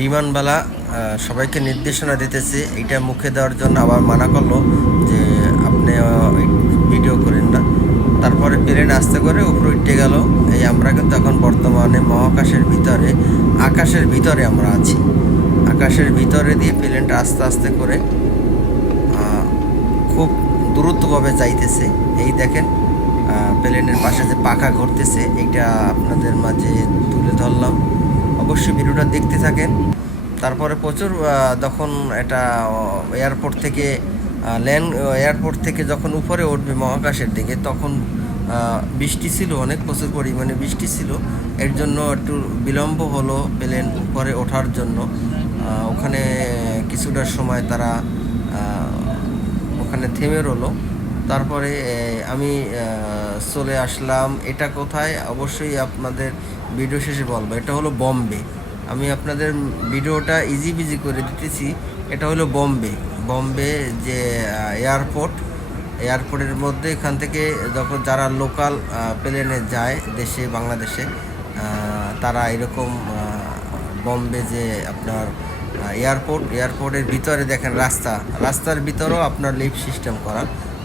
বিমানবালা সবাইকে নির্দেশনা দিতেছে, এইটা মুখে দেওয়ার জন্য আবার মানা করলো যে আপনি ভিডিও করেন না। তারপরে প্লেন আস্তে করে উপরে উঠে গেল। এই আমরা কিন্তু এখন বর্তমানে মহাকাশের ভিতরে, আকাশের ভিতরে আমরা আছি। আকাশের ভিতরে দিয়ে প্লেনটা আস্তে আস্তে করে খুব দ্রুতভাবে যাইতেছে। এই দেখেন প্লেনের পাশে যে পাখা ঘুরতেছে, এইটা আপনাদের মাঝে তুলে ধরলাম। অবশ্যই ভিডিওটা দেখতে থাকেন। তারপরে প্রচুর যখন এটা এয়ারপোর্ট থেকে এয়ারপোর্ট থেকে যখন উপরে উঠবে মহাকাশের দিকে, তখন বৃষ্টি ছিল, অনেক প্রচুর পরিমাণে বৃষ্টি ছিল। এর জন্য একটু বিলম্ব হলো প্লেন উপরে ওঠার জন্য। ওখানে কিছুটা সময় তারা ওখানে থেমে রলো। তারপরে আমি চলে আসলাম। এটা কোথায় অবশ্যই আপনাদের ভিডিও শেষে বলবো। এটা হলো বম্বে। আমি আপনাদের ভিডিওটা ইজি বিজি করে দিতেছি। এটা হলো বম্বে যে এয়ারপোর্টের মধ্যে। এখান থেকে যখন যারা লোকাল প্লেনে যায় দেশে, বাংলাদেশে, তারা এরকম বম্বে যে আপনার এয়ারপোর্টের ভিতরে দেখেন রাস্তার ভিতরেও আপনার লিফট সিস্টেম করা,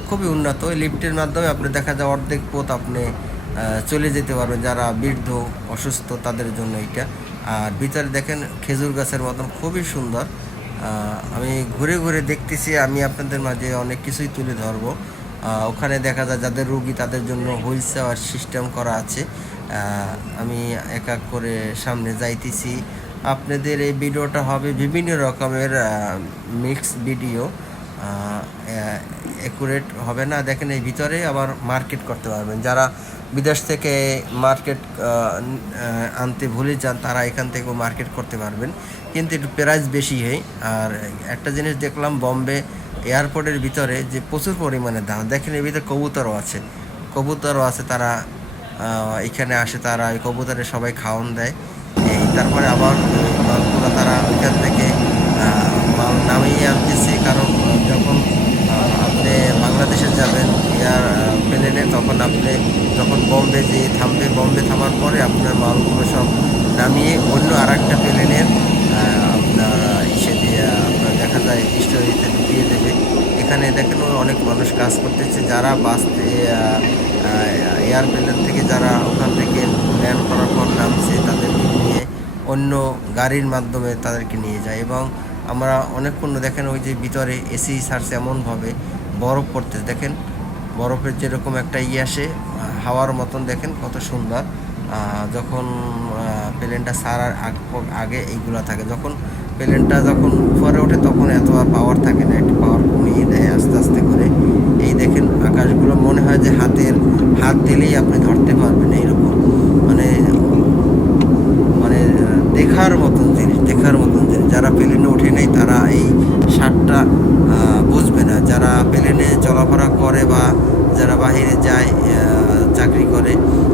খুবই উন্নত। এই লিফটের মাধ্যমে আপনি দেখা যায় অর্ধেক পথ আপনি চলে যেতে পারবেন, যারা বৃদ্ধ অসুস্থ তাদের জন্য এইটা। আর ভিতরে দেখেন খেজুর গাছের মতন, খুবই সুন্দর। আমি ঘুরে ঘুরে দেখতেছি, আমি আপনাদের মাঝে অনেক কিছুই তুলে ধরবো। ওখানে দেখা যায় যাদের রুগী তাদের জন্য হুইল চেয়ার সিস্টেম করা আছে। আমি এক এক করে সামনে যাইতেছি। আপনাদের এই ভিডিওটা হবে বিভিন্ন রকমের মিক্স ভিডিও, অ্যাকুরেট হবে না। দেখেন এই ভিতরে আবার মার্কেট করতে পারবেন। যারা বিদেশ থেকে মার্কেট আনতে ভুলে যান, তারা এখান থেকেও মার্কেট করতে পারবেন, কিন্তু একটু প্রাইস বেশি হয়। আর একটা জিনিস দেখলাম বম্বে এয়ারপোর্টের ভিতরে যে প্রচুর পরিমাণে দাম। দেখেন এর ভিতরে কবুতরও আছে। তারা এখানে আসে, তারা ওই কবুতরে সবাই খাওয়ান দেয়। তারপরে আবার মালগুলো তারা ওইখান থেকে মাল নামিয়ে আনতেছে। কারণ যখন আপনি বাংলাদেশে যাবেন প্লেনে, তখন আপনি যখন বম্বে যেয়ে থামবে, বম্বে থামার পরে আপনার মালগুলো সব নামিয়ে অন্য আর একটা প্লেনের আপনার দিয়ে আপনার দেখা যায় স্টোরিতে ঢুকিয়ে দেবে। এখানে দেখেন অনেক মানুষ কাজ করতেছে, যারা বাসতে এয়ারপ্লেন থেকে যারা ওখান থেকে ল্যান্ড করার পর নামছে, তাদেরকে নিয়ে অন্য গাড়ির মাধ্যমে তাদেরকে নিয়ে যায়। এবং আমরা অনেকক্ষণ দেখেন ওই যে ভিতরে এসি ছাড়ছে, এমনভাবে বরফ পড়তে দেখেন, বরফের যেরকম একটা আসে হাওয়ার মতন, দেখেন কত সুন্দর। যখন প্লেনটা ছাড়ার আগে এইগুলো থাকে, যখন প্লেনটা যখন উপরে ওঠে তখন এত পাওয়ার থাকে না, একটু পাওয়ার কমিয়ে দেয় আস্তে আস্তে করে। এই দেখেন আকাশগুলো মনে হয় যে হাত দিলেই আপনি ধরতে পারবেন, এইরকম মানে মানে দেখার মতন জিনিস। যারা প্লেনে ওঠে নাই তারা এই স্বাদটা বুঝবে না। যারা প্লেনে চলাফেরা করে বা যারা বাইরে যায় চাকরি করে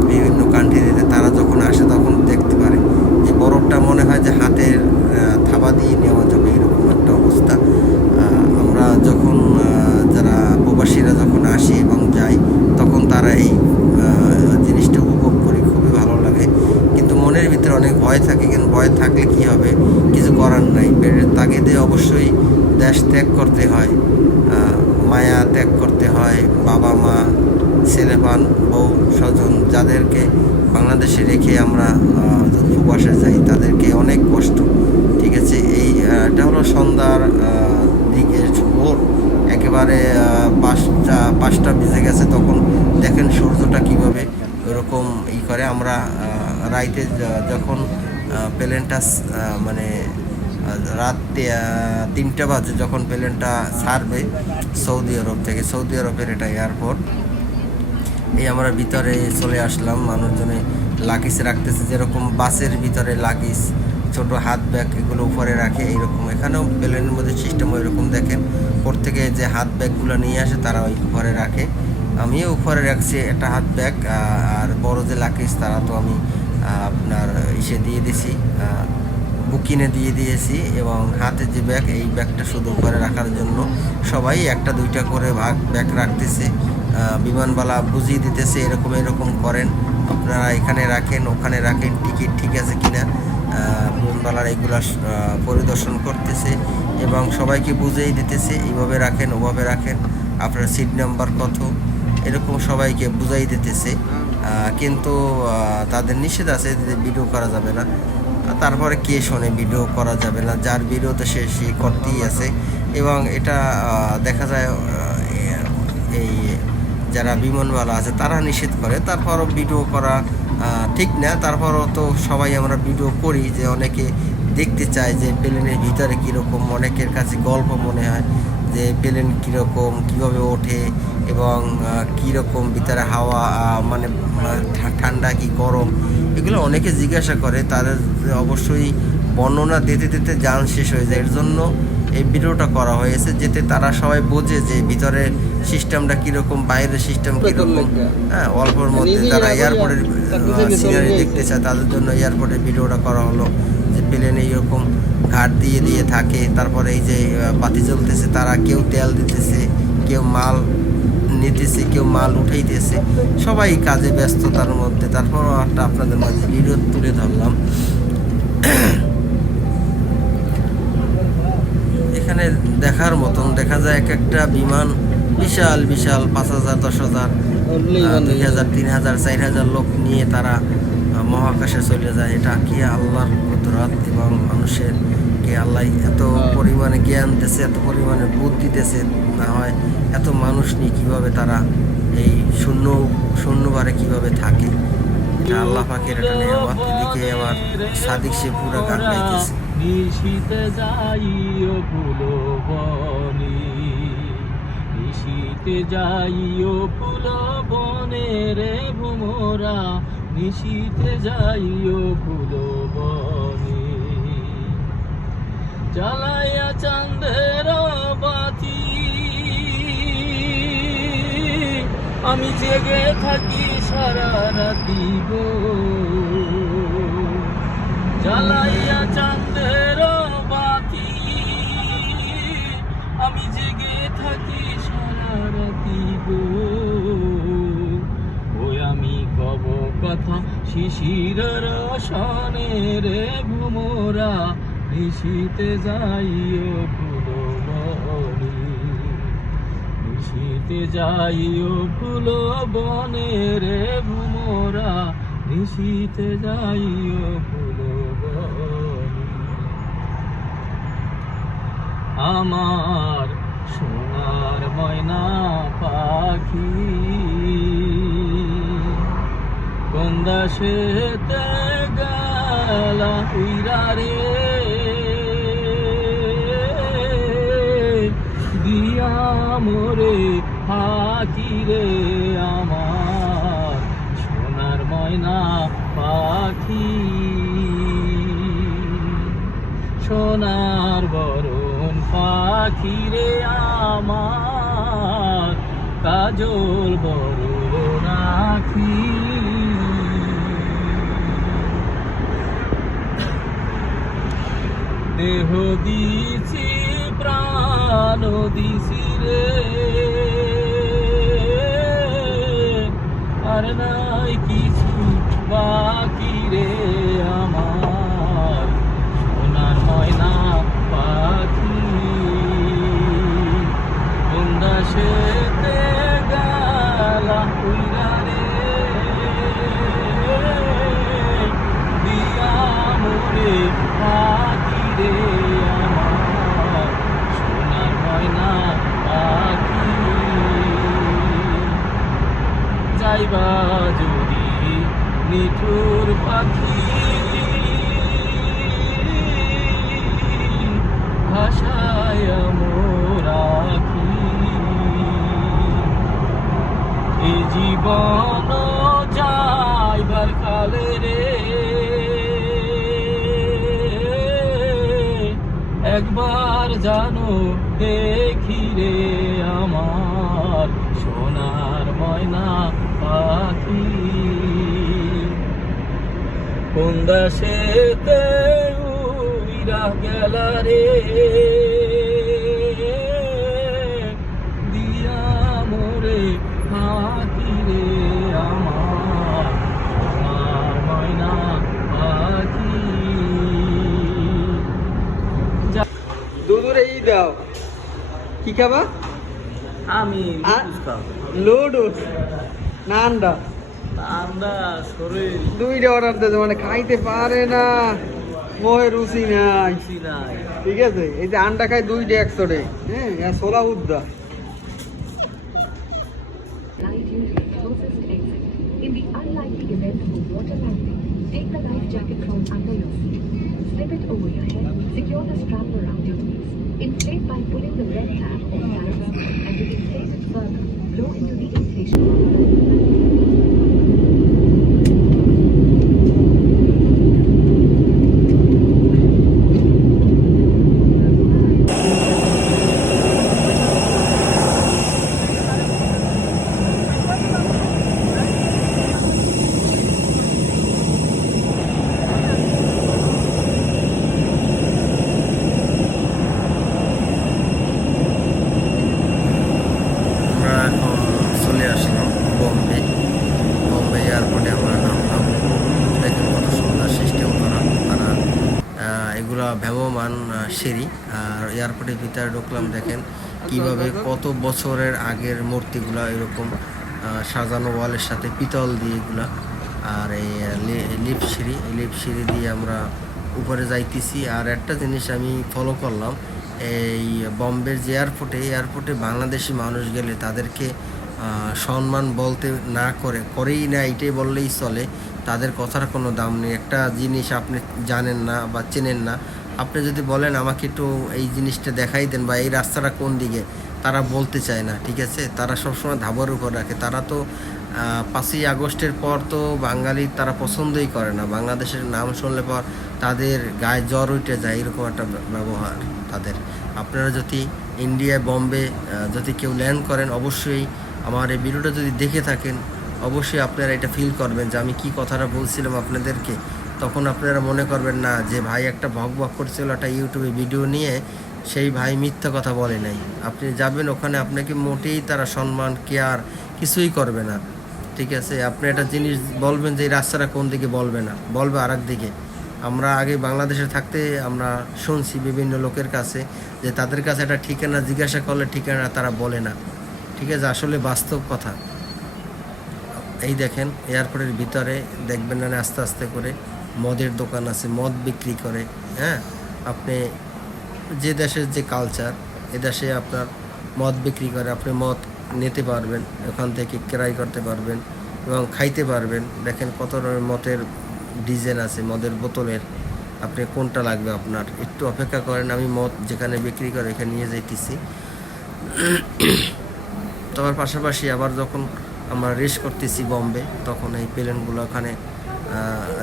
বিভিন্ন কান্ট্রিতে, তারা যখন আসে তখন দেখতে পারে যে বরফটা মনে হয় যে হাতের থাবা দিয়ে নেওয়া যাবে, এরকম একটা অবস্থা। আমরা যখন যারা প্রবাসীরা যখন আসি এবং যাই, তখন তারা এই জিনিসটা উপভোগ করি, খুবই ভালো লাগে। কিন্তু মনের ভিতরে অনেক ভয় থাকে, কিন্তু ভয় থাকলে কি হবে, কিছু করার নাই। পেটের তাগিদে অবশ্যই দেশ ত্যাগ করতে হয়, মায়া ত্যাগ করতে হয়। বাবা মা, ছেলেপান, বউ, স্বজন যাদেরকে বাংলাদেশে রেখে আমরা প্রবাসে যাই, তাদেরকে অনেক কষ্ট। ঠিক আছে, এটা হলো সন্ধ্যার দিকে ভোর, একেবারে 5টা বেজে গেছে। তখন দেখেন সূর্যটা কীভাবে ওরকম করে। আমরা রাইতে যখন প্লেনটা মানে রাত 3টা বাজে যখন প্লেনটা ছাড়বে সৌদি আরব থেকে, সৌদি আরবের এটা এয়ারপোর্ট। এই আমরা ভিতরে চলে আসলাম। মানুষজনে লাগেজ রাখতেছে, যেরকম বাসের ভিতরে লাগেজ, ছোট হাত ব্যাগ এগুলো উপরে রাখে, এইরকম এখানেও প্লেনের মধ্যে সিস্টেম ওইরকম। দেখেন প্রত্যেকে যে হাত ব্যাগগুলো নিয়ে আসে তারা ওই উপরে রাখে। আমিও উপরে রাখছি একটা হাত ব্যাগ। আর বড় যে লাগেজ তারা তো আমি আপনার দিয়ে দিছি, বুকিংয়ে দিয়ে দিয়েছি। এবং হাতে যে ব্যাগ, এই ব্যাগটা শুধু উপরে রাখার জন্য সবাই একটা দুইটা করে ব্যাগ রাখতেছে। বিমানবালা বুঝিয়ে দিতেছে এরকম করেন, আপনারা এখানে রাখেন, ওখানে রাখেন, টিকিট ঠিক আছে কিনা। বিমানবালার এগুলা পরিদর্শন করতেছে এবং সবাইকে বুঝিয়ে দিতেছে এইভাবে রাখেন, ওভাবে রাখেন, আপনার সিট নাম্বার কত, এরকম সবাইকে বুঝাই দিতেছে। কিন্তু তাদের নিষেধ আছে যে ভিডিও করা যাবে না। তারপরে কে শোনে ভিডিও করা যাবে না, যার ভিডিও তো সে করতেই আছে। এবং এটা দেখা যায় এই যারা বিমানবালা আছে তারা নিষেধ করে, তারপরও ভিডিও করা ঠিক না। তারপরও তো সবাই আমরা ভিডিও করি, যে অনেকে দেখতে চায় যে প্লেনের ভিতরে কীরকম, অনেকের কাছে গল্প মনে হয় যে প্লেন কীরকম, কীভাবে ওঠে এবং কীরকম ভিতরে হাওয়া, মানে ঠান্ডা কি গরম, এগুলো অনেকে জিজ্ঞাসা করে। তাদের অবশ্যই বর্ণনা দিতে দিতে যান শেষ হয়ে যায়। এর জন্য এই ভিডিওটা করা হয়েছে, যাতে তারা সবাই বোঝে যে ভিতরে সিস্টেমটা কীরকম, বাইরের সিস্টেম কীরকম। হ্যাঁ, অল্পের মধ্যে যারা এয়ারপোর্টের সিনারি দেখতে চায় তাদের জন্য এয়ারপোর্টের ভিডিওটা করা হলো, যে প্লেনে এইরকম ঘাট দিয়ে দিয়ে থাকে। তারপরে এই যে বাতি জ্বলতেছে, তারা কেউ তেল দিতেছে, কেউ মাল নিতেছে, কেউ মাল উঠাইতেছে, সবাই কাজে ব্যস্ততার মধ্যে। তারপর একটা আপনাদের মাঝে ভিডিও তুলে ধরলাম। এখানে দেখার মতন দেখা যায় এক একটা বিমান বিশাল বিশাল 5,000, 10,000, 2,000, 3,000, 4,000 লোক নিয়ে তারা মহাকাশে চলে যায়। এটা কি আল্লাহর কুদরত, এবং মানুষের কে আল্লাহ এত পরিমাণে জ্ঞান দিতেছে, এত পরিমাণে বুদ্ধি দিতেছে, না হয় এত মানুষ নিয়ে কীভাবে তারা এই শূন্যবারে কীভাবে থাকে, এটা আল্লাহ পাকের একটা নিয়ামত। এদিকে আমার সাদিক সে পুরো গান গাইতেছে। নিশীতে যাইও ফুলবনে, নিশীতে যাইও ফুলবনে রে ভ্রমরা, নিশীতে যাইও ফুলবনে। জ্বালাইয়া চাঁদের বাতি আমি জেগে থাকি সারা রাতি গো, জ্বালাইয়া চাঁদের বাতি আমি জেগে থাকি সারা রাতি গো। ওই আমি কব কথা শিশিরের রসনে রে ভ্রমরা, নিশীতে যাইও ফুলবনে, নিশীতে যাইও ফুলবনে রে ভ্রমরা, নিশীতে যাইও ফুলবনে। আমার সোনার ময়না পাখি কোন দেশেতে গেলা উইরা রে, দিয়া মোরে পাখি রে আমার সোনার ময়না পাখি। সোনার বরণ পাখি রে আমার, কাজল বরণ আখি। দেহ দিছি প্রাণ দিছি রে, আর নাই কিছু বাকি রে আমার সোনার ময়না পাখি। কোন দেশেতে গেলা উইরা রে, দিয়া মোরে পাখি রে আমার সোনার ময়না পাখি। যাইবা যদি নিঠুর পাখি ভাষায় মোরাখি, এ জীবন যাইবার কালে রে একবার জানো দেখি রে আমার সোনার ময়না পাখি। কোন দেশেতে উইরা গেলা রে, দিয়া মোরে পাখি রে আমার সোনার ময়না পাখি। দাও কি খাবা আমি আ- লুডুস খাবো। লুডুস না আন্ডা আমরা শরীর দুইটা অর্ডার দিতে মানে খাইতে পারে না মোহে রুচি নাই খুশি নাই। ঠিক আছে এই যে আন্ডা খাই দুইটা 100 টাকা হ্যাঁ আর ছোলা উদ্দা Light usually closest exit. In the unlikely event of water landing, take the life jacket from under your seat, slip it over your head, secure the strap around your waist. Inflate by pulling the red tab or tabs, and to inflate it further, blow into the inflation. আমরা এখন চলে আসলাম বোম্বে এয়ারপোর্টে আমরা নামলাম। দেখেন কত সুন্দর system করা তারা এগুলা ভ্রাম্যমান সিঁড়ি। আর এয়ারপোর্টের ভিতরে ঢুকলাম, দেখেন কিভাবে কত বছরের আগের মূর্তিগুলা এরকম সাজানো ওয়ালের সাথে পিতল দিয়ে এগুলা। আর এই লিফট সিঁড়ি দিয়ে আমরা উপরে যাইতেছি। আর একটা জিনিস আমি ফলো করলাম, এই বম্বের যে এয়ারপোর্টে বাংলাদেশি মানুষ গেলে তাদেরকে সম্মান বলতে না করেই না, এইটাই বললেই চলে, তাদের কথার কোনো দাম নেই। একটা জিনিস আপনি জানেন না বা চেনেন না, আপনি যদি বলেন আমাকে একটু এই জিনিসটা দেখাই দেন বা এই রাস্তাটা কোন দিকে, তারা বলতে চায় না। ঠিক আছে, তারা সবসময় ধাবার উপর রাখে। তারা তো 5ই আগস্টের পর তো বাঙালি তারা পছন্দই করে না। বাংলাদেশের নাম শুনলে পর তাদের গায়ে জ্বর উঠে যায়, এরকম একটা ব্যবহার তাদের। আপনারা যদি ইন্ডিয়ায় বম্বে যদি কেউ ল্যান্ড করেন, অবশ্যই আমার এই ভিডিওটা যদি দেখে থাকেন, অবশ্যই আপনারা এটা ফিল করবেন যে আমি কি কথাটা বলছিলাম আপনাদেরকে। তখন আপনারা মনে করবেন না যে ভাই একটা ভক করছিল একটা ইউটিউবে ভিডিও নিয়ে, সেই ভাই মিথ্যা কথা বলে নাই। আপনি যাবেন ওখানে, আপনাকে মোটেই তারা সম্মান কেয়ার কিছুই করবে না। ঠিক আছে, আপনি একটা জিনিস বলবেন যে এই রাস্তাটা কোন দিকে, বলবে না, বলবে আর এক দিকে। আমরা আগে বাংলাদেশে থাকতে আমরা শুনছি বিভিন্ন লোকের কাছে যে তাদের কাছে একটা ঠিকানা জিজ্ঞাসা করলে ঠিকানা তারা বলে না। ঠিক আছে, আসলে বাস্তব কথা। এই দেখেন এয়ারপোর্টের ভিতরে দেখবেন না আস্তে আস্তে করে মদের দোকান আছে, মদ বিক্রি করে। হ্যাঁ, আপনি যে দেশের যে কালচার, এ দেশে আপনার মদ বিক্রি করে, আপনি মদ নিতে পারবেন, ওখান থেকে ক্রয় করতে পারবেন এবং খাইতে পারবেন। দেখেন কত রকমের মদের ডিজাইন আছে, মদের বোতলের। আপনি কোনটা লাগবে আপনার, একটু অপেক্ষা করেন, আমি মদ যেখানে বিক্রি করে এখানে নিয়ে যাইতেছি। তার পাশাপাশি আবার যখন আমরা রেস করতেছি বম্বে, তখন এই প্লেনগুলো ওখানে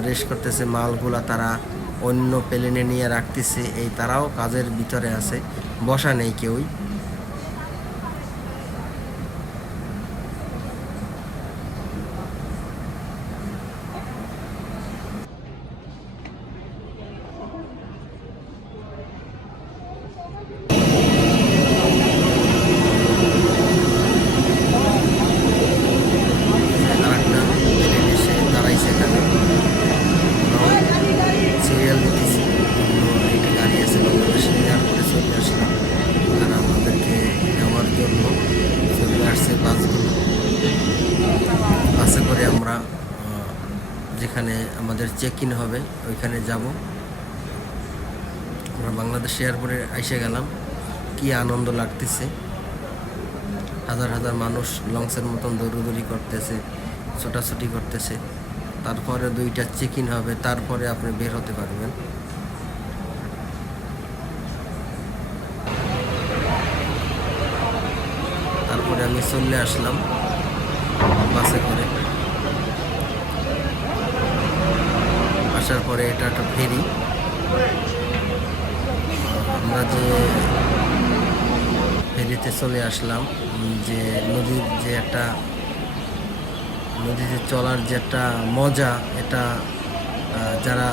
রেস করতেছে, মালগুলা তারা অন্য প্লেনে নিয়ে রাখতেছে। এই তারাও কাজের ভিতরে আছে, বসা নেই কেউই। আরেকটা প্লেন এসে দাঁড়াইছে এখানে, সিরিয়াল দিতেছি। একটা গাড়ি আছে বাংলাদেশে, এয়ারপোর্টে চলে আসলাম। আর আমাদেরকে নেওয়ার জন্য চলে আসছে বাসগুলো। বাসে করে আমরা যেখানে আমাদের চেক ইন হবে ওইখানে যাব। আমরা বাংলাদেশ এয়ারপোর্টে এসে গেলাম। কি আনন্দ লাগতেছে, হাজার হাজার মানুষ লঞ্চের মতন দৌড়দৌড়ি করতেছে, ছোটাছুটি করতেছে। তারপরে 2টা চেক ইন হবে, তারপরে আপনি বের হতে পারবেন। তারপরে আমি চলে আসলাম বাসে করে। আসার পরে এটা একটা ফেরি। আমরা যে ফেরিতে চলে আসলাম, যে নদীর যে একটা নদীতে চলার যে একটা মজা, এটা যারা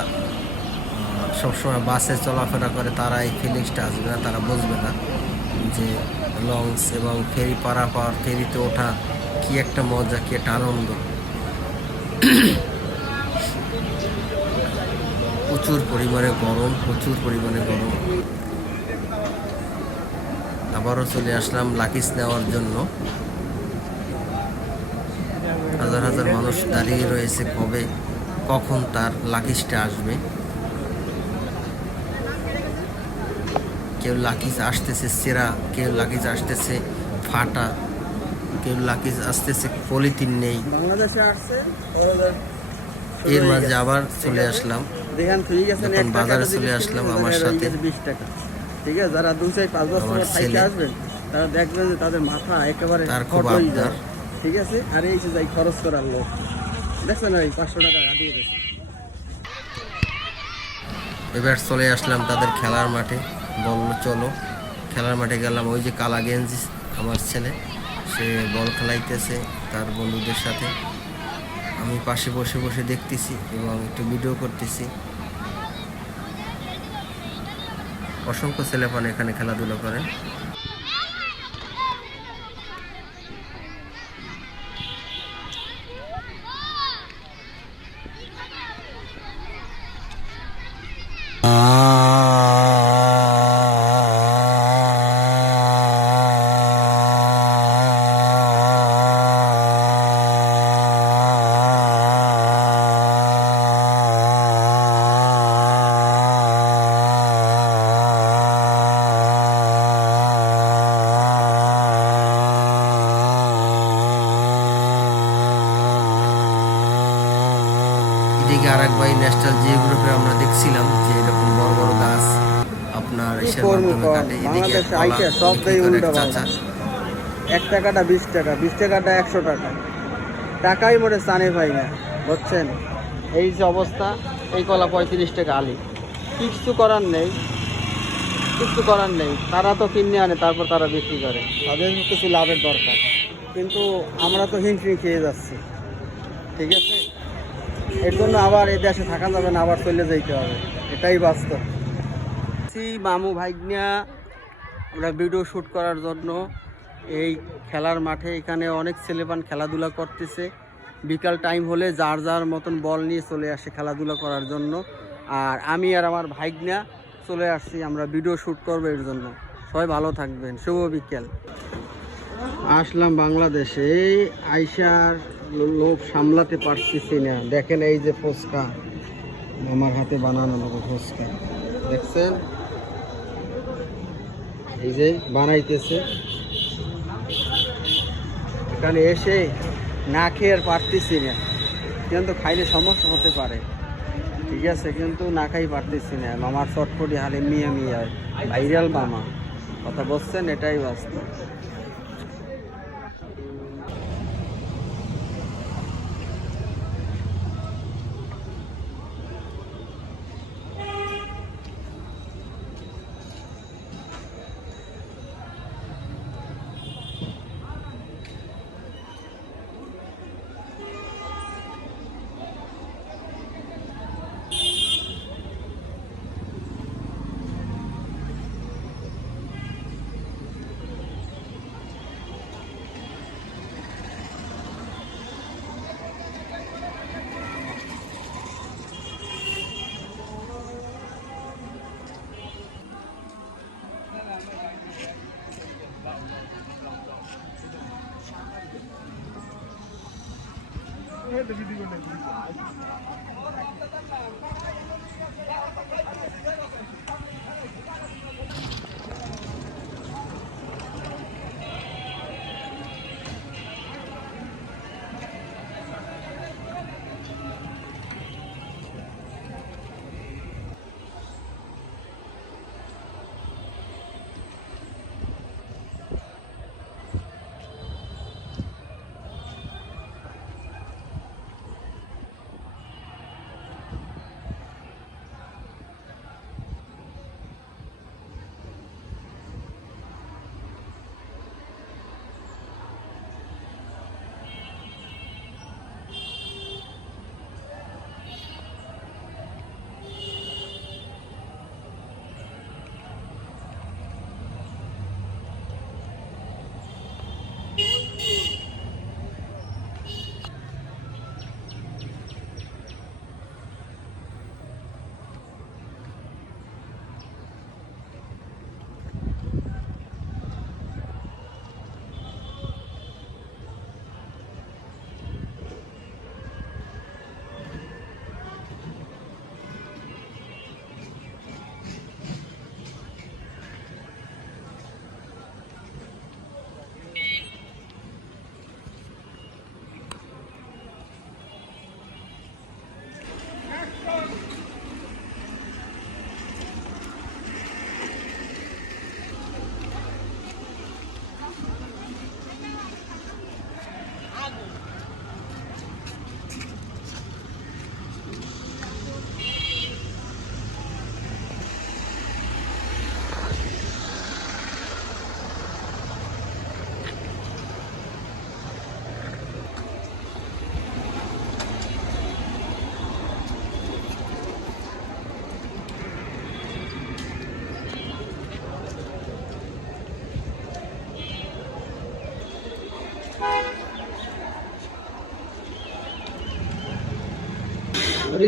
সবসময় বাসে চলাফেরা করে তারা এই ফিলিংসটা আসবে না, তারা বুঝবে না যে লঞ্চ এবং ফেরি পারাপার, ফেরিতে ওঠা কি একটা মজা, কি একটা আনন্দ। প্রচুর পরিমাণে গরম। আবারও চলে আসলাম লাকিজ নেওয়ার জন্য। হাজার হাজার মানুষ দাঁড়িয়ে রয়েছে কখন তার লাকিজটা আসবে। কেউ লাকিজ আসতেছে সেরা, কেউ লাকিজ আসতেছে ফাটা, কেউ লাকিজ আসতেছে পলিথিন নেই। বাংলাদেশে আসছে এর মাঝে আবার চলে আসলাম, দেখেন ঠিক আছে, নতুন বাজারে চলে আসলাম আমার সাথে 20 টাকা। ঠিক আছে, যারা 2-5 বছর আমার থাইকে ছেলে। আসবেন তারা দেখবেন যে তাদের মাথা একেবারে তার খুব হট হয়ে আবদার। যায়। ঠিক আছে, আর এই যে যাই খরচ করার লোক দেখছেন ওই 500 টাকা হাতিয়ে দিয়েছে। এবার চলে আসলাম তাদের খেলার মাঠে। বলল চলো খেলার মাঠে গেলাম। ওই যে কালা গেঞ্জি আমার ছেলে, সে বল খেলাইতেছে তার বন্ধুদের সাথে। আমি পাশে বসে বসে দেখতেছি এবং একটু ভিডিও করতেছি। অসংখ্য ছেলেপান এখানে খেলাধুলা করে। এদিকে আর এক ভাই ন্যাশনাল জিওগ্রাফি আমরা দেখছিলাম যে এরকম বড় বড় গাছ আপনার কি এসের করবো মাধ্যমে কর, কাটে। এদিকে বাংলাদেশে কলা আইসা সব বিক্রি দেয় করে এক উল্টা চাচা। 1 টাকাটা 20 টাকা, 20 টাকাটা 100 টাকা, টাকাই মোটে চানে ভাই না, বুঝছেন? এই যে অবস্থা, এই কলা 35 টাকা আলি। কিছু করার নেই, কিছু করার নেই, তারা তো কিনে আনে তারপর তারা বিক্রি করে, তাদের কিছু লাভের দরকার, কিন্তু আমরা তো হিমশিম খেয়ে যাচ্ছি। ঠিক আছে, এর জন্য আবার এই দেশে থাকা যাবে না, আবার চলে যেতে হবে, এটাই বাস্তব। মামু ভাইগনা আমরা ভিডিও শ্যুট করার জন্য এই খেলার মাঠে, এখানে অনেক ছেলেপান খেলাধুলা করতেছে। বিকাল টাইম হলে যার যার মতন বল নিয়ে চলে আসে খেলাধুলা করার জন্য, আর আমি আর আমার ভাইগনা চলে আসছি আমরা ভিডিও শ্যুট করবো এর জন্য। সবাই ভালো থাকবেন, শুভ বিকেল। আসলাম বাংলাদেশে, এই আইসার লোভ সামলাতে পারতেছি না। দেখেন এই যে ফুচকা, আমার হাতে বানানো ফুচকা দেখছেন, এই যে বানাইতেছে। এখানে এসে না খেয়ে আর পারতেছি না, কিন্তু খাইলে সমস্যা হতে পারে। ঠিক আছে, কিন্তু না খাই পারতেছি না। মামার চটপটি হালে মিয়া মিয়া ভাইরাল মামা, কথা বলছেন, এটাই বাস্তব।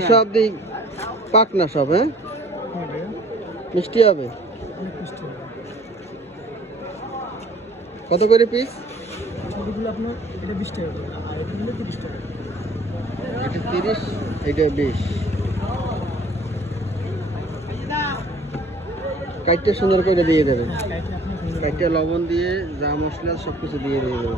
সব দিক পাক না সব, হ্যাঁ মিষ্টি হবে। কত করে পিস? এটা 30, এটা 20। কাইটটা সুন্দর করে দিয়ে দেবেন, কাইটটা লবণ দিয়ে যা মশলা সব কিছু দিয়ে দেবেন।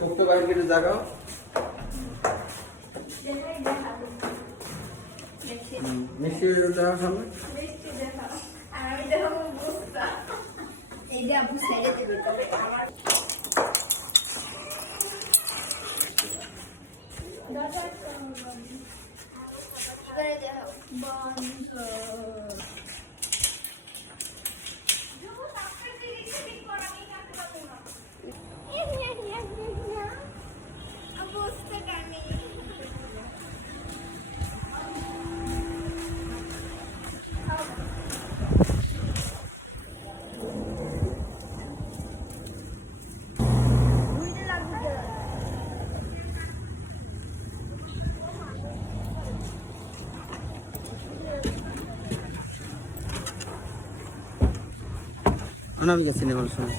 কোকটা বাইরে কেটে জাগাও। মিষ্টি দেওয়া সামনে। অনামিকা সিনেমার সময়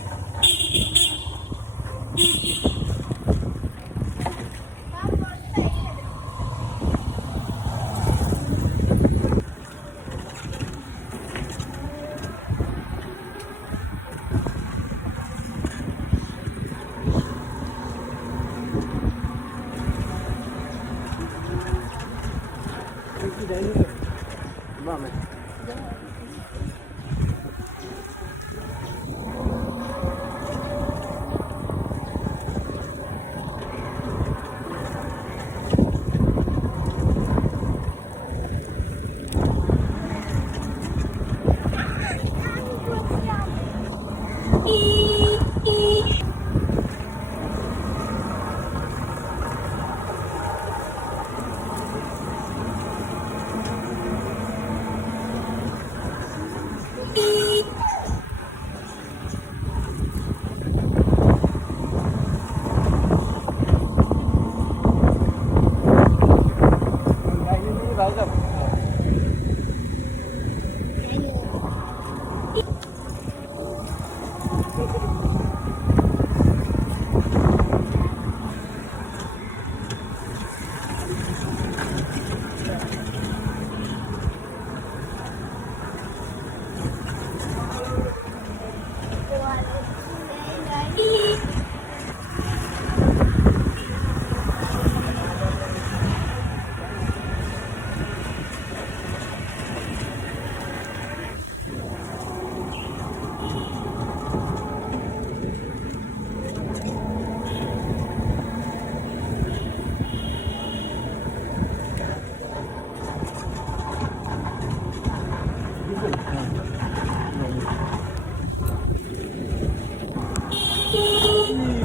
বামে।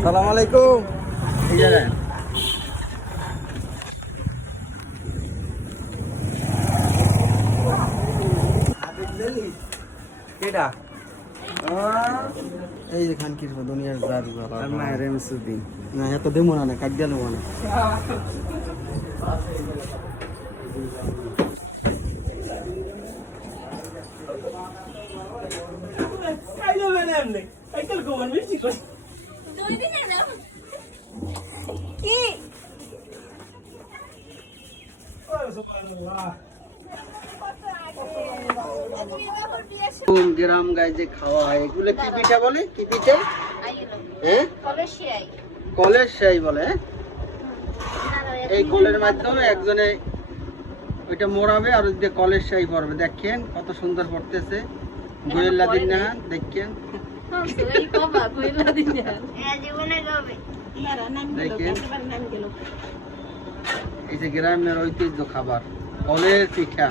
সালাম আলাইকুম। ঠিক আছে কেডা? এই যে খানকির দুনিয়ার জাদু বাবা আর মায়ের এমসুদ্দিন। না এত দেবো না, কাট দিয়ে নেবো না। গ্রাম গায়ে যে খাওয়া হয় এগুলো কি পিঠা বলে? কি পিঠা? হ্যাঁ কলের শাই বলে। এই কলের মাধ্যমে একজনে ওইটা মোড়াবে আর ওই কলের শাই পড়বে। দেখেন কত সুন্দর পড়তেছে। গোয়েল্লা দিন না দেখেন, দেখেন এই যে গ্রামের ঐতিহ্য খাবার কলের পিঠা।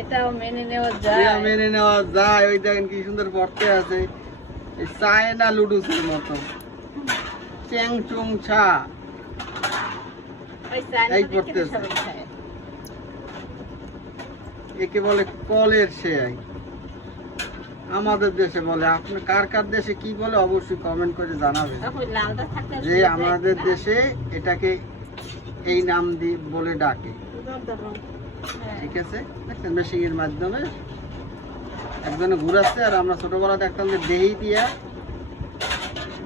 এটাও মেনে নেওয়া এটা যায়। মেনে নেওয়া যায়। ওই দেখেন কি সুন্দর পড়তে আছে, এই চায়না লুডুসের মতো চ্যাং চুং ছা। ওই চায়না এই থেকে পড়তেছে। সবাই খায়। একে বলে কলের শেয়াই, আমাদের দেশে বলে। আপনি কার কার দেশে কি বলে অবশ্যই কমেন্ট করে জানাবেন, ওই লালটা থাকলে যে আমাদের দেশে এটাকে এই নাম দিয়ে বলে ডাকে। হ্যাঁ। ঠিক আছে, দেখছেন মেশিং এর মাধ্যমে একজনে ঘুরাচ্ছে, আর আমরা ছোটবেলা দেখতাম যে দেহি দিয়া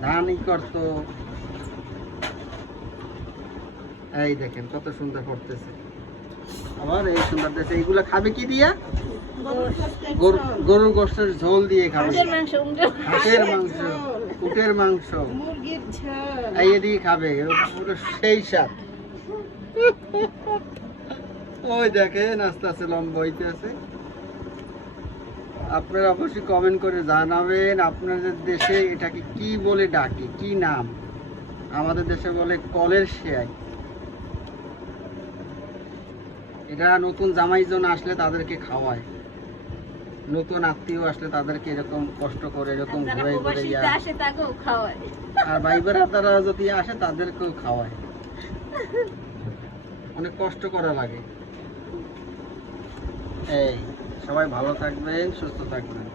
ধান ই করতো। এই দেখেন কত সুন্দর করতেছে। আবার এই সুন্দর দেশে এইগুলা খাবে কি দিয়া? গরুর গোষ্ঠের ঝোল দিয়ে খাবে, হাঁসের মাংস, হাঁসের মাংস, উটের মাংস, মুরগির ঝোল। এই দিয়ে খাবে, পুরো সেই স্বাদ। ওই দেখেন আস্তে আস্তে লম্বা হইতে আছে। আপনারা অবশ্যই কমেন্ট করে জানাবেন আপনাদের দেশে এটাকে কি বলে ডাকে, কি নাম। আমাদের দেশে বলে কলের শেয়াই। এটা নতুন জামাইজন আসলে তাদেরকে খাওয়ায়, নতুন আত্মীয় আসলে তাদেরকে এরকম কষ্ট করে এরকম যারা ঘুরে ঘুরে প্রবাসীতে আসে তাকেও খাওয়ায়। আর ভাইবেরা তারা যদি আসে তাদেরকেও খাওয়ায়। অনেক কষ্ট করা লাগে। এই সবাই ভালো থাকবেন, সুস্থ থাকবেন।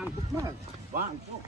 Bangkok mas, Bangkok.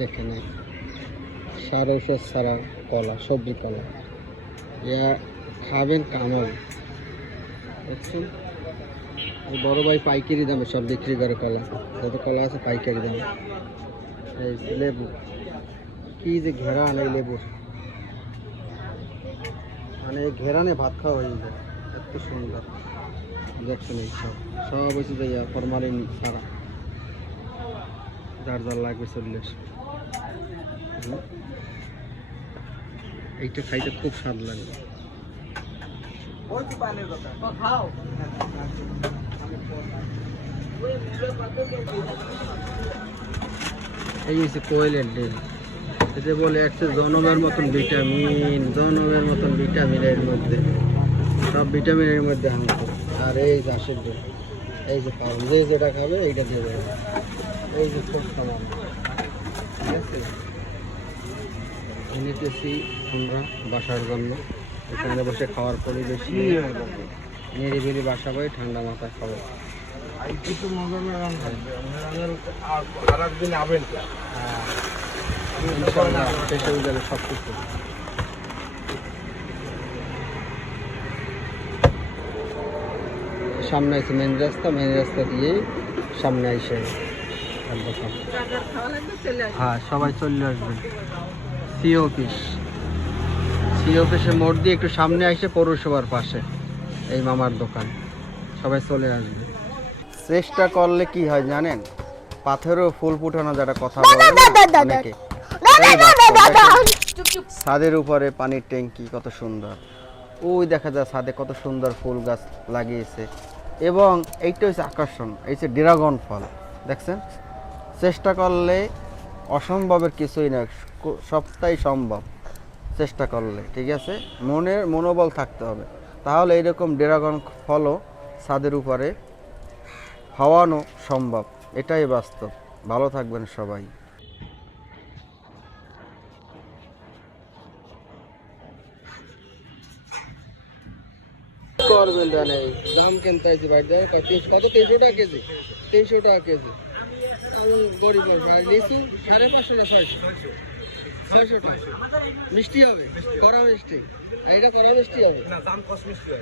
দেখেন সার ওষুধ ছাড়া কলা, সবজি কলা, ইয়া খাবেন কামাবেন। দেখছেন এই বড় ভাই পাইকারি দামে সব বিক্রি করে কলা, যত কলা আছে পাইকারি দামে। এই লেবু, কি যে ঘেরান এই লেবুর, মানে এই ঘেরানে ভাত খাওয়া হয়ে যায়, এত সুন্দর। দেখছেন এই সব সব হয়েছে যে ফরমালিন ছাড়া, যার যার লাগবে চল্লিশ। এইটা খাইতে খুব স্বাদ লাগে। এই হচ্ছে কোয়েলের ডিম, এতে বলে একটা জনমের মতন ভিটামিন, জনমের মতন ভিটামিন এর মধ্যে, সব ভিটামিনের মধ্যে আমি। আর এই ঘাসের ডিম, এই যে পাবেন, যে যেটা খাবে এইটা দেবে। এই যে খুব সামান, ঠিক আছে। এনেতেছি আমরা বাসার জন্য, এখানে বসে খাওয়ার পরিবেশ নিরিবিলি বাসা করে ঠান্ডা মাথায় খাবো। শেষ হয়ে যাবে সব কিছু। সামনে আছে মেন রাস্তা, মেন রাস্তা দিয়ে সামনে এসে হ্যাঁ সবাই চলে আসবেন। সি অফিসের মোড় দিয়ে একটু সামনে আসে পৌরসভার পাশে এই মামার দোকান, সবাই চলে আসবে। চেষ্টা করলে কি হয় জানেন, পাথরেও ফুল ফুটানো যারা কথা বলে অনেকে। ছাদের উপরে পানির ট্যাঙ্কি কত সুন্দর, ওই দেখা যায় ছাদে কত সুন্দর ফুল গাছ লাগিয়েছে। এবং এইটা হচ্ছে আকর্ষণ, এই যে ড্রাগন ফল দেখছেন। চেষ্টা করলে অসম্ভবের কিছুই না, সবটাই সম্ভব চেষ্টা করলে, ঠিক আছে। মনের মনোবল থাকতে হবে, তাহলে এইরকম ড্রাগন ফলও ছাদের উপরে হওয়ানো সম্ভব, এটাই বাস্তব। ভালো থাকবেন সবাই। করবেন জানে দাম কিনতে আছে ভাই, কত 300 টাকা কেজি, 300 টাকা কেজি। আমি গরিব লিচু 550 না 600 টাকা। মিষ্টি হবে, কড়া মিষ্টি, এইটা কড়া মিষ্টি হবে,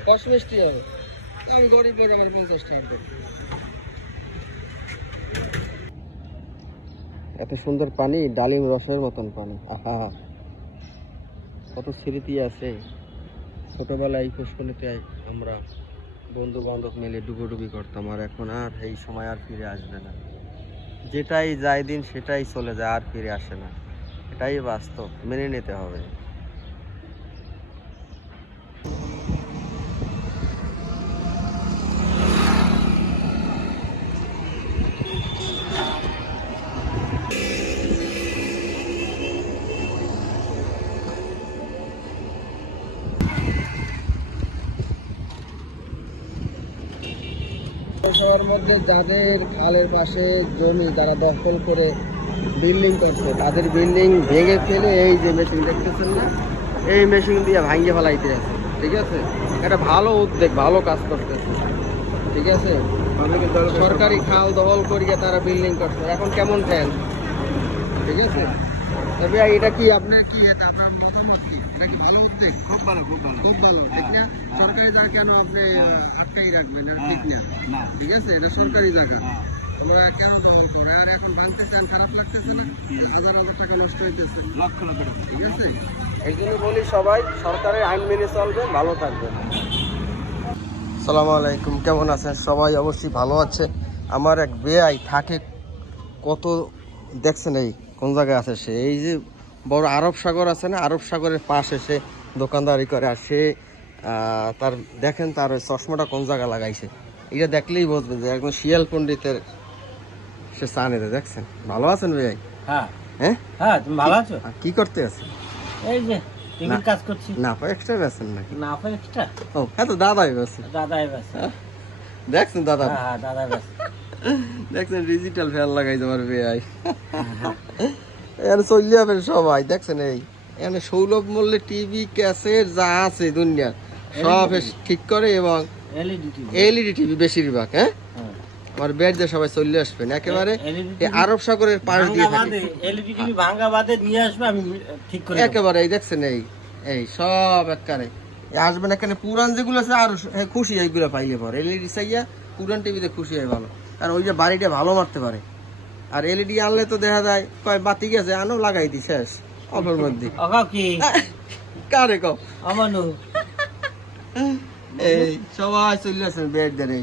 কষ মিষ্টি হবে। আমি গরিব বলে আমার 50 টাকা দেব। এত সুন্দর পানি, ডালিম রসের মতন পানি, আহা কত স্মৃতি আছে। ছোটবেলায় এই পুষ্করিতে আমরা বন্ধু বান্ধব মিলে ডুবোডুবি করতাম, আর এখন আর এই সময় আর ফিরে আসবে না। যেটাই যায় দিন সেটাই চলে যায়, আর ফিরে আসে না, এটাই বাস্তব, মেনে নিতে হবে। শহর মধ্যে যাদের খালের পাশে জমি যারা দখল করে বিল্ডিং করছে তাদের বিল্ডিং ভেঙে ফেলে এই যে মেশিন দেখতেছেন না, এই মেশিন দিয়ে ভাঙিয়ে ফেলাইতে আছে। ঠিক আছে, এটা ভালো উদ্যোগ, ভালো কাজ করতেছে। ঠিক আছে, সরকারি খাল দখল করিয়ে তারা বিল্ডিং করছে। এখন কেমন ফ্যান? ঠিক আছে, তবে এটা কি আপনার কি এটা আপনার মতামত কি? এটা কি ভালো উদ্যোগ? খুব ভালো, খুব ভালো। খুব ভালো, ঠিক না? সরকারি জায়গা কেন আপনি আটকাই রাখবেন? আর ঠিক না, না। ঠিক আছে, এটা সরকারি জায়গা, হ্যাঁ। তোমরা কেন দখল করে? আর এখন ভাঙতেছেন, খারাপ লাগতেছে না? হাজার হাজার টাকা নষ্ট হইতেছে। লক্ষ লক্ষ টাকা। ঠিক আছে, এই জন্য বলি সবাই সরকারের আইন মেনে চলবেন, ভালো থাকবেন। আসসালামু আলাইকুম, কেমন আছেন সবাই? অবশ্যই ভালো আছে। আমার এক বেয়াই থাকে কত, দেখছেন এই কোন জায়গায় আছে সে, এই যে বড় আরব সাগর আছে না, আরব সাগরের পাশে সে দোকানদারি করে। আর সে তার দেখেন তার ওই চশমাটা কোন জায়গায় লাগাইছে, এটা দেখলেই বুঝবেন যে একদম শিয়াল পণ্ডিতের সে চা নিতে। দেখছেন, ভালো আছেন ভাই? হ্যাঁ হ্যাঁ হ্যাঁ, তুমি ভালো আছো? আর কি করতে আছেন? এই যে টিভির কাজ করছি। না পা এক্সট্রা বেছেন নাকি? না আপা এক্সট্রা ও হ্যাঁ, তো দাদাই বেছে। দাদাই ব্যস্ত। দেখছেন দাদা, হ্যাঁ হ্যাঁ, দাদাই ব্যস্ত। দেখছেন ডিজিটাল ফ্যান লাগাই তোমার ভাই। এখানে চলে যাবেন সবাই। দেখছেন এই এখানে সৌলভ মূল্যে টিভি ক্যাসেট যা আছে দুনিয়া সব ঠিক করে, এবং এলইডি টিভি, এলইডি টিভি বেশিরভাগ। হ্যাঁ, আমার বেড দিয়ে সবাই চলে আসবেন একেবারে এই আরব সাগরের পাশ দিয়ে থাকে। এলইডি টিভি ভাঙা বাদে নিয়ে আসবে, আমি ঠিক করে দেব। একেবারে এই দেখছেন এই এই সব একবারে আসবেন। এখানে পুরান যেগুলো আছে আরো খুশি, এইগুলো পাইলে পরে এলইডি চাইয়া পুরান টিভিতে খুশি হয় ভালো, কারণ ওই যে বাড়িটা ভালো মারতে পারে। আর এলইডি আনলে তো দেখা যায় কয় বাতি গেছে, আনো লাগাই দি শেষ অল্পের মধ্যে। অকাও কি কারে কও আমানু এই সবাই চলে আসেন বেড ধরে।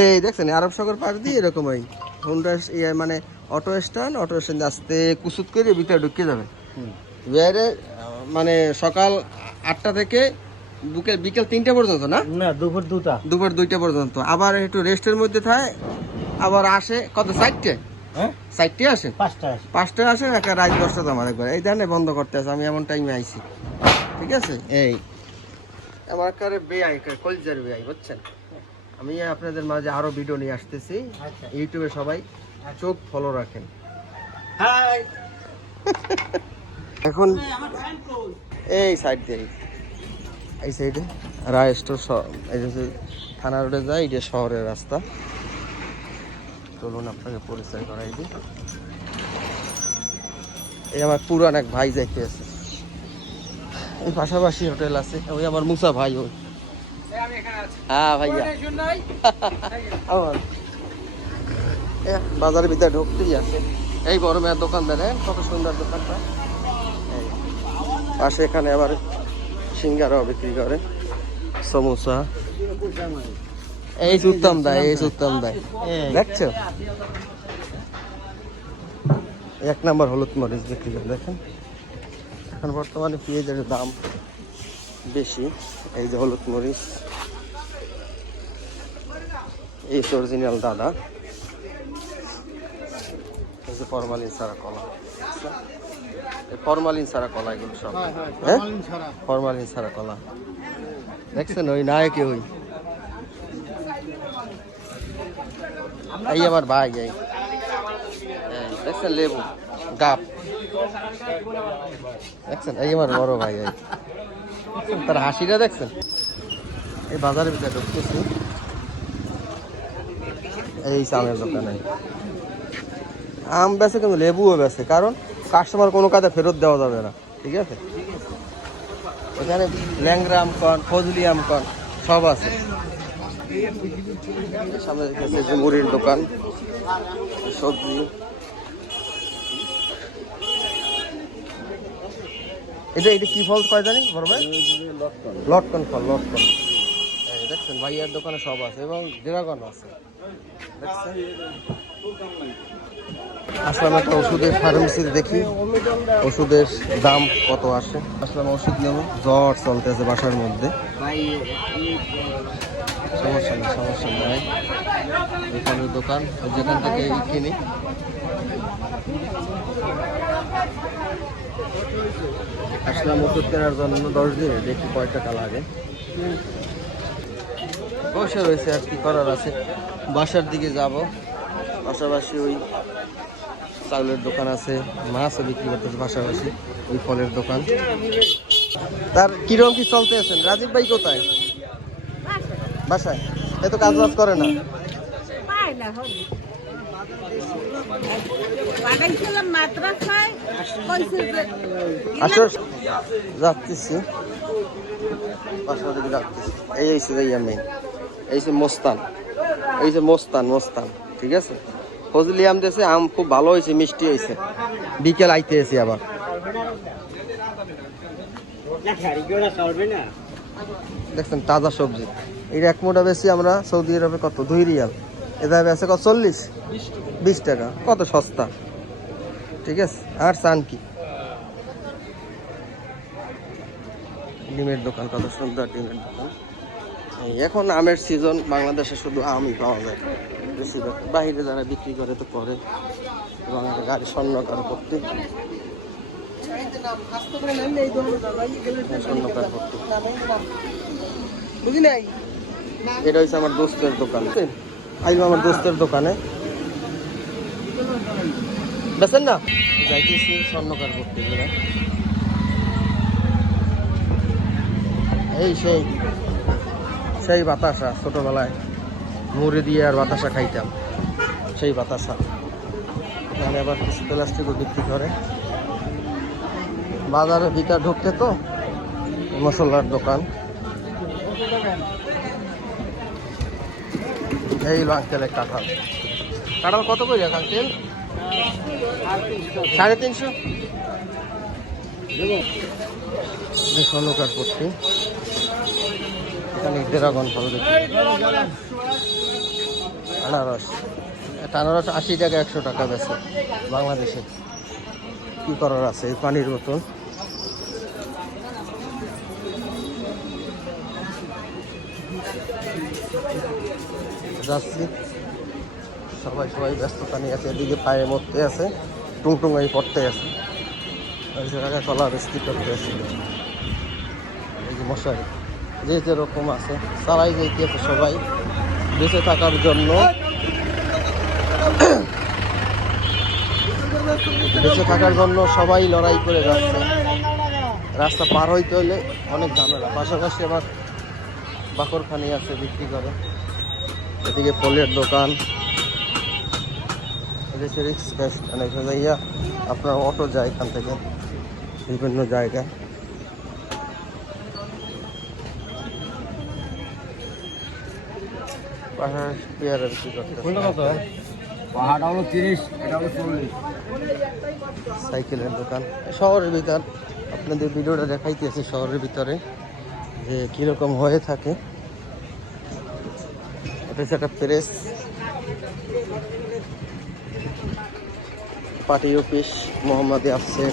এই দেখছেন আরব সাগর পাশ দিয়ে এরকম ওই হোন্ডা মানে অটো স্ট্যান্ড আসতে কুসুত করে ভিতরে ঢুকিয়ে যাবেন। বাইরে মানে সকাল 8টা থেকে বিকেল 3টা পর্যন্ত না, না দুপুর 2টা, দুপুর 2টা পর্যন্ত। আবার একটু রেস্টের মধ্যে থাকে, আবার আসে কত 4টে, হ্যাঁ 4টে আসে, 5টায় আসে, একটা রাত 10টা তো আমার একবার এই ধানে বন্ধ করতে আছে। আমি এমন টাইমে আইছি। ঠিক আছে, এই আমার কারে বেআই কলজার বেআই, বুঝছেন? আমি আপনাদের মাঝে আরো ভিডিও নিয়ে আসতেছি। ইউটিউবে সবাই চোখ ফলো রাখেন। হাই এখন এই সাইড দিয়ে, এই সাইডে রায় স্টোর, এই যে থানা রোডে যায়, এটা শহরের রাস্তা। চলুন আপনাকে পরিচয় করাই দিই। এই আমার পুরান এক ভাই যাইতে আছে, এই পাশাপাশি হোটেল আছে। ওই আমার মুসা ভাই, ওই হ্যাঁ ভাইয়া আমার বাজারের ভিতরে ঢুকতেই আছে। এই বড় মেয়ের দোকান দেখেন কত সুন্দর দোকানটা। পাশে এখানে আবার সিঙ্গারাও বিক্রি করে, সমোসা। এই সুত্তাম দেয়, এই সুত্তাম দেয়, দেখছো? 1 নম্বর হলুদ মরিচ বিক্রি করে। দেখেন এখন বর্তমানে পেঁয়াজের দাম বেশি। এই যে হলুদ মরিচ, এই অরিজিনাল দাদা। এই যে ফরমালিন ছাড়া কলা, ফরমালিন ছাড়া কলা এগুলো সব, হ্যাঁ ফরমালিন ছাড়া কলা। দেখছেন ওই নায়কে ওই এই আমার ভাই, এই দেখছেন লেবু গাপ, দেখছেন এই আমার বড় ভাই, এই তার হাসিটা দেখছেন। এই বাজারের ভিতরে ঢুকতেছি, এই আমের দোকানে আম বেছে, কিন্তু লেবুও বেছে, কারণ কাস্টমার কোনো কাজে ফেরত দেওয়া যাবে না। ঠিক আছে, এখানে ল্যাংরা আম কন, ফজলি আম কন সব আছে। সামনে দেখতেছি যে মুড়ির দোকান, সবজি। এটা কি ফল কয় জানি বড় ভাই? লটকন ফল, লটকন। দেখছেন ভাইয়ার দোকানে সব আছে, এবং ড্রাগন আছে। দেখছেন আসলাম একটা ওষুধের ফার্মেসিতে, দেখি ওষুধের দাম কত আসে। আসলাম ওষুধ নেব, জ্বর চলতেছে বাসার মধ্যে। সমস্যা নেই, সমস্যা নেই। এখানে দোকান, যেখান থেকে কিনি। আসলাম ওষুধ কেনার জন্য 10 দিন, দেখি কয় টাকা লাগে। বসে রয়েছে, আর কি করার আছে। বাসার দিকে যাব, পাশাপাশি ওই চাউলের দোকান আছে, মাছও বিক্রি করতেছে পাশাপাশি, ওই ফলের দোকান। তার কিরকম কি চলতে আছেন? রাজীব ভাই কোথায়? বাসায়? এ তো কাজ বাজ করে না। আসো, যাচ্ছি বাসার দিকে যাচ্ছি। এই হয়েছে যাইয়া মেন, এই যে মোস্তান, এই যে মোস্তান মোস্তান, ঠিক আছে। ফজলি আম দিয়েছে, আম খুব ভালো হয়েছে, মিষ্টি হয়েছে। বিকেল আইতে এসি আবার। দেখছেন তাজা সবজি। এই এক মোটা বেশি আমরা সৌদি আরবে কত 2 রিয়াল, এটা বেছে কত 40-20 টাকা, কত সস্তা, ঠিক আছে। আর চান কি? ডিমের দোকান, কত সুন্দর ডিমের দোকান। এখন আমের সিজন, বাংলাদেশে শুধু আমই পাওয়া যায় বেশিরভাগ। বাইরে যারা বিক্রি করে তো করে, এবং গাড়ি স্বর্ণকার করতে, বুঝি নাই। এটা হচ্ছে আমার দোস্তের দোকান, আইলো আমার দোস্তের দোকানে, বেছেন না, যাইতেছি স্বর্ণকার করতে। এই সেই সেই বাতাসা, ছোটবেলায় মুড়ি দিয়ে আর বাতাসা খাইতাম, সেই বাতাসা। এখানে আবার কিছু প্লাস্টিকও বিক্রি করে। বাজারের ভিতর ঢুকতে তো মশলার দোকান। এই আঙ্কেলের কাঁঠাল, কাঁঠাল কত করে আঙ্কেল? 350। স্বর্ণকার করছি। এখানে ড্রাগন ফল দেখি, আনারস। আনারস 80 টাকা, 100 টাকা বেছে বাংলাদেশে। কি করার আছে? এই পানির বোতল, যাচ্ছি। সবাই ব্যস্ততা নিয়ে আছে, এদিকে পায়ে মরতে আছে, টুংটুং এই পড়তে আছে, ওই জায়গায় কলা বিস্তি করতে আছে। এই যে মশারি যে যেরকম আছে চালাই যাইতে আছে, সবাই বেঁচে থাকার জন্য, বেঁচে থাকার জন্য সবাই লড়াই করে যাচ্ছে। রাস্তা পার হইতে হলে অনেক ঝামেলা। পাশাপাশি আবার বাকরখানি আছে, বিক্রি করে। এদিকে ফলের দোকান, যাইয়া আপনার অটো যায় এখান থেকে বিভিন্ন জায়গায়। পেয়ারা বিক্রি করতে, পাহাড়টা হলো 30, এটা হলো 40। সাইকেলের দোকান শহরের ভিতর, আপনাদের ভিডিওটা দেখাইতেছে শহরের ভিতরে যে কীরকম হয়ে থাকে। এটা হচ্ছে একটা প্রেস, পার্টি অফিস, মোহাম্মদে আসছে।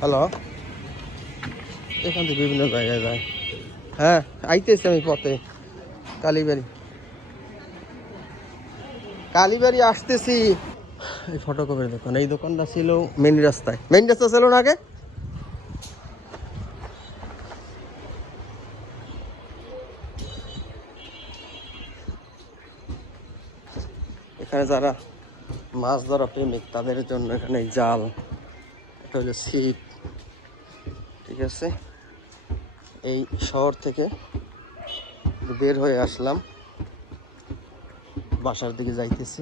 হ্যালো, এখান থেকে বিভিন্ন জায়গায় যায়। হ্যাঁ, আইতেছি আমি পথে, কালীবাড়ি আসতেছি। এই ফটোকপির দোকান, এই দোকানটা ছিল মেন রাস্তায়। মেন রাস্তা ছিল না আগে? এখানে যারা মাছ ধরা প্রেমিক তাদের জন্য এখানে জাল, এটা হলো ছিপ, ঠিক আছে। এই শহর থেকে বের হয়ে আসলাম, বাসার দিকে যাইতেছি।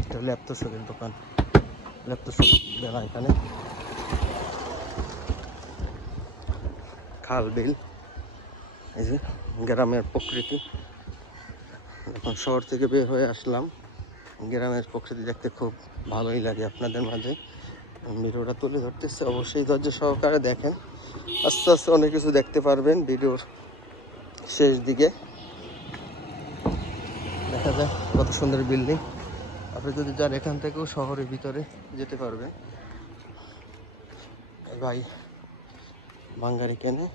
এটা ল্যাপটপের দোকান, ল্যাপটপ দেওয়া এখানে। খাল বিল, এই যে গ্রামের প্রকৃতি। এখন শহর থেকে বের হয়ে আসলাম, গ্রামের প্রকৃতি দেখতে খুব ভালোই লাগে। আপনাদের মাঝে ভিডিওটা তুলে ধরতেছে, অবশ্যই ধৈর্য সহকারে দেখেন। আস্তে আস্তে অনেক কিছু দেখতে পারবেন ভিডিওর শেষ দিকে। দেখা যায় কত সুন্দর বিল্ডিং। আপনি যদি যান এখান থেকেও শহরের ভিতরে যেতে পারবেন। ভাই বাঙ্গারি কেনে,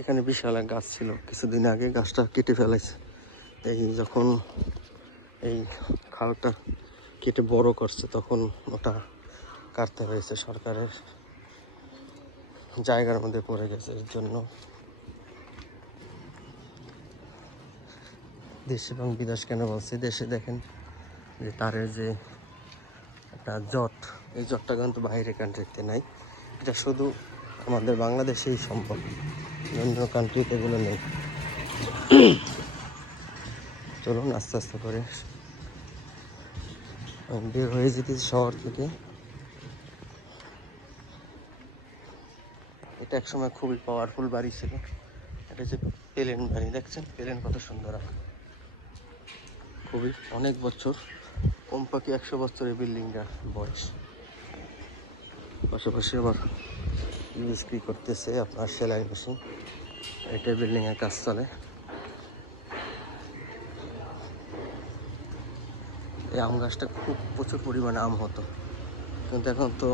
এখানে বিশাল এক গাছ ছিল, কিছুদিন আগে গাছটা কেটে ফেলাইছে। এই যখন এই খালটা কেটে বড় করছে তখন ওটা কাটতে হয়েছে, সরকারের জায়গার মধ্যে পড়ে গেছে। এর জন্য দেশ এবং বিদেশ কেন বলছি, দেশে দেখেন যে তারের যে একটা জট, এই জটটা কিন্তু বাইরে কান্ট্রিতে নাই, এটা শুধু আমাদের বাংলাদেশেই সম্ভব, অন্য কান্ট্রিতে এগুলো নেই। চলুন আস্তে আস্তে করে বের হয়ে যেতেছি শহর থেকে। এটা একসময় খুবই পাওয়ারফুল বাড়ি ছিল, এটা হচ্ছে প্লেন বাড়ি, দেখছেন প্লেন কত সুন্দর, খুবই অনেক বছর, কমপক্ষে 100 বছর এই বিল্ডিংটার বয়স। পাশাপাশি আবার বিক্রি করতেছে আপনার সেলাই মেশিন, এটা বিল্ডিংয়ের কাজ চলে। এই আম গাছটা খুব প্রচুর পরিমাণে আম হতো, কিন্তু এখন তো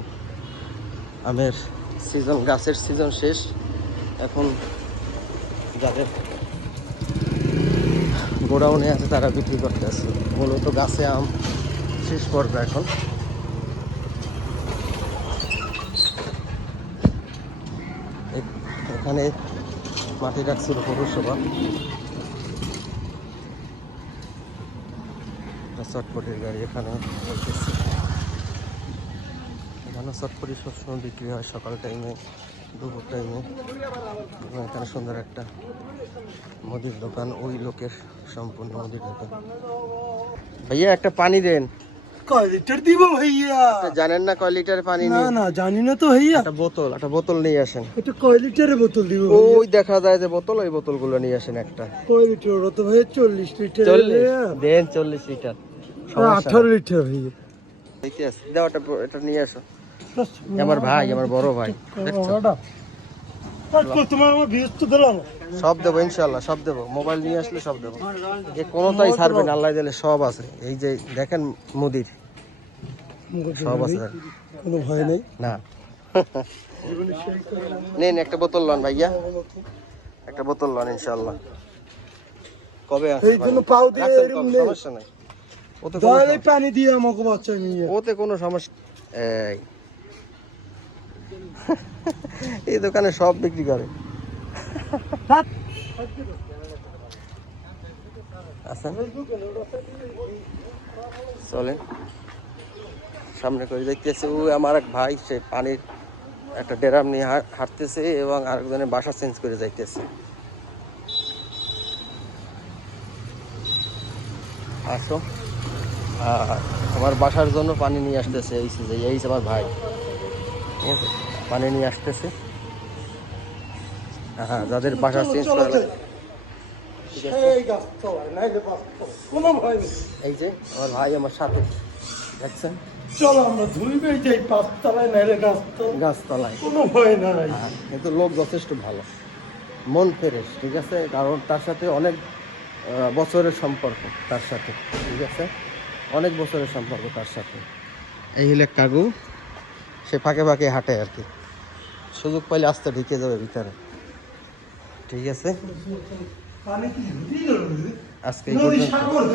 আমের সিজন, গাছের সিজন শেষ। এখন যাদের গোডাউনে আছে তারা বিক্রি করতে আসে, মূলত গাছে আম শেষ পর্ব এখন। এখানে মাটি রাখছিল পৌরসভা, চটপটির গাড়ি এখানে বলতেছে, এখানে চটপটি সবসময় বিক্রি হয় সকাল টাইমে, দুপুর টাইমে। এবং এখানে সুন্দর একটা মুদির দোকান, ওই লোকের সম্পূর্ণ মুদির দোকান। ভাইয়া একটা পানি দেন। কয় লিটার দিব ভাইয়া? জানেন না কয় লিটার পানি না নিয়ে? না জানি না তো ভাইয়া। একটা বোতল নিয়ে আসেন। এটা কয় লিটারের বোতল দিব? ওই দেখা যায় যে বোতল, ওই বোতলগুলো নিয়ে আসেন একটা। কয় লিটার? ওটা তো ভাইয়া 40 লিটার। 40 দেন, 40 লিটার। 18 লিটার ভাইয়া। দেখতে আছে, দাও এটা নিয়ে আসো। আমার ভাই, আমার বড় ভাই, দেখছো? তোমার আমার বিয়ের তো দিলাম। সব দেবো ইনশাল্লাহ, সব দেবো, মোবাইল নিয়ে আসলে সব দেবো, এ কোনোটাই ছাড়বেন, আল্লাহ দিলে সব আছে। এই যে দেখেন মুদির সব আছে, কোনো ভয় নেই। না নেন একটা বোতল লন ভাইয়া, একটা বোতল লন ইনশাল্লাহ। কবে আসবে? এই জন্য পাও দিয়ে এরকম নেই। সমস্যা নাই, ওতে দয়ালে পানি দিয়ে আমাকে বাচ্চা নিয়ে। ওতে কোনো সমস্যা। এই দোকানে সব বিক্রি করে। আছেন চলেন সামনে করে দেখতেছে, ও আমার এক ভাই, সে পানির একটা ড্রাম নিয়ে হাঁটতেছে এবং আরেকজনের বাসা চেঞ্জ করে যাইতেছে। আসো, আর আমার বাসার জন্য পানি নিয়ে আসতেছে, এই আমার ভাই, ঠিক আছে, পানি নিয়ে আসতেছে। হ্যাঁ, যাদের বাসা চেঞ্জ করে, ঠিক আছে, এই গাছ চলায় না, এই গাছ চলায়, কোনো ভয় নেই। এই যে আমার ভাই আমার সাথে, দেখছেন, চলো আমরা ধুইবে যাই পাঁচতলায় নাইলে গাছতলায়। কোনো ভয় নাই। হ্যাঁ, কিন্তু লোক যথেষ্ট ভালো, মন ফ্রেশ, ঠিক আছে, কারণ তার সাথে অনেক বছরের সম্পর্ক, তার সাথে, ঠিক আছে, অনেক বছরের সম্পর্ক তার সাথে। এই হলে কাকু, সে ফাঁকে ফাঁকে হাঁটে আর কি, সুযোগ পাইলে আস্তে ঢুকে যাবে ভিতরে, ঠিক আছে। পানি কি আজকে এই পর্যন্ত।